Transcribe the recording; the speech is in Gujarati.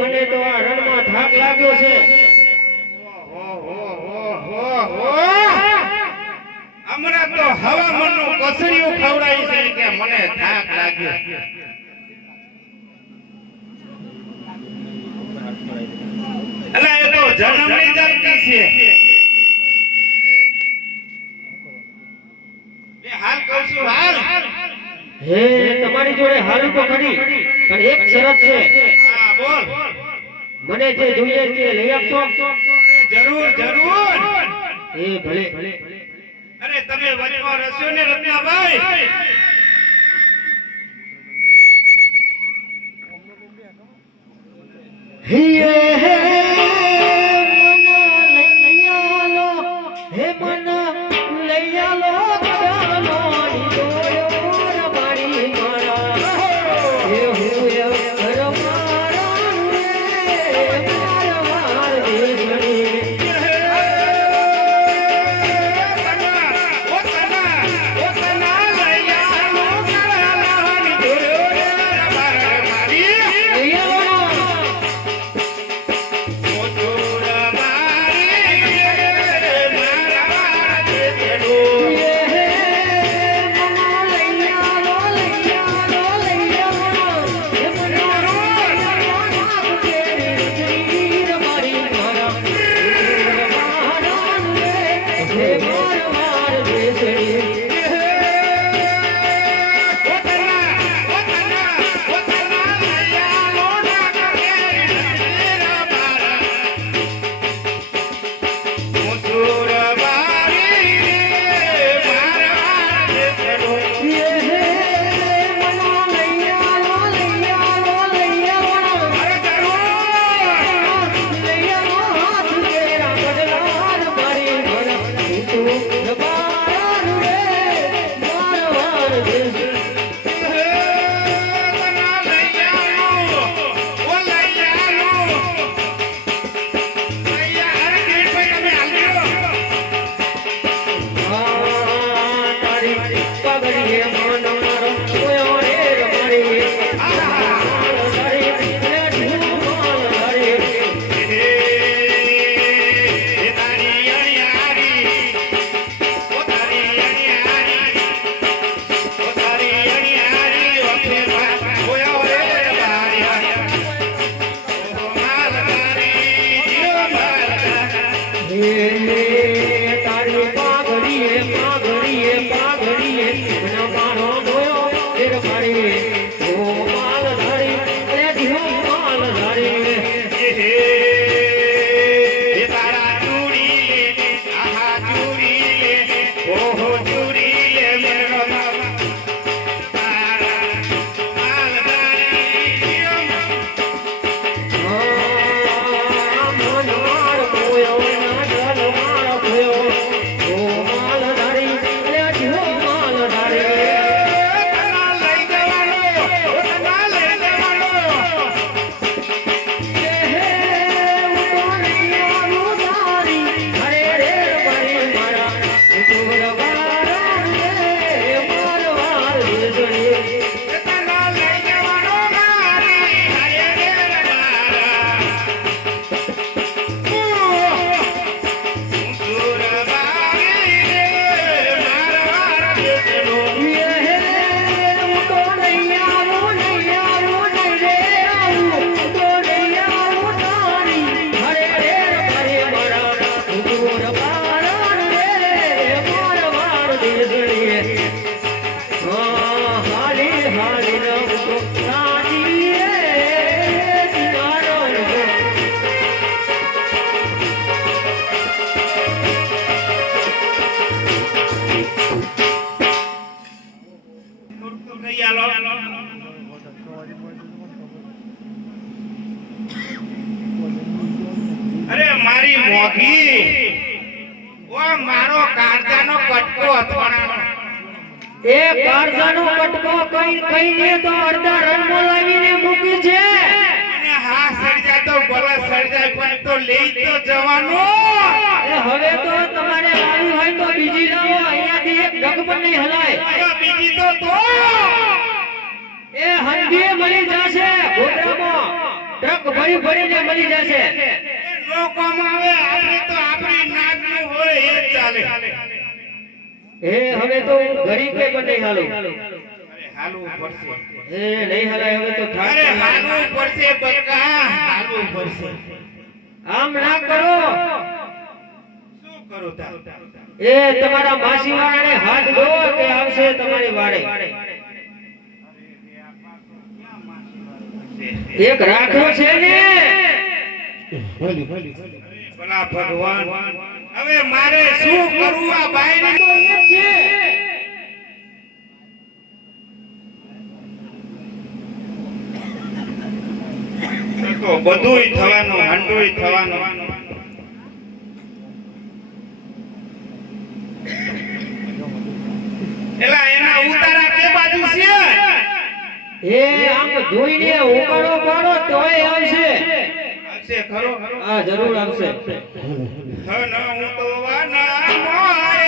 મને તો આ રણમાં થાક લાગ્યો છે. હમણાં તો હવામાનનું કસરિયું ખવડાવી છે કે મને થાક લાગ્યો. એટલે એ તો જન્મની ચાલતી છે. હાલ કહું છું હાલ. હે તમારી જોડે હાલ તો ખરી, પણ એક શરત છે. હા બોલ. મને જે જોઈએ છે લઈ આપશો? જરૂર જરૂર. એ ભલે. અરે તમે વચમાં રસ્યો ને રત્નાભાઈ. હે મન લઈ આલો, હે મન લઈ આલો. થોડું કહી આલો. અરે મારી મોઘી, ઓ મારો કાળજાનો કટકો અથવાણાનો. એ કાળજાનો કટકો કઈને તો અડધા રણમો લાવીને મૂકી છે. અને હા સર્જા તો ભલે સર્જાય પણ તો લઈ તો જવાનું. એ હવે તો તમારે લાવી હોય તો બીજી લાવો, અહીંયાથી એક ડગ પણ નહીં હલાય. હવે બીજી તો એ હંધીએ મળી જશે, ગોધરામાં ટ્રક ભરી ભરીને મળી જશે. નો કામ આવે. આપણે તો આપણી નાકનું હોય એ જ ચાલે. એ હવે તો ઘડી કે પણ નહીં હાલું. અરે હાલવું પડશે. એ નહીં હલાય હવે તો થાક અરે લાગે. હાલવું પડશે બકા, હાલવું પડશે. આમ ના કરો. શું કરું તા? એ તમારા માસી વાળાને હાથ દો કે આવશે તમારી વાડે. એક રાખ્યો છે ને. ભલા ભગવાન, હવે મારે શું કરવું? આ બાઈને તો એ જ છે. તો બધુંય થવાનું, હાંડુંય થવાનું. એલા એના ઉતારા કે બાજુ છે? એ આમ જોઈને ઉકાળો પાડો તોય આવશે. આવશે ખરો? હા જરૂર આવશે. હન હું તો વાના મોય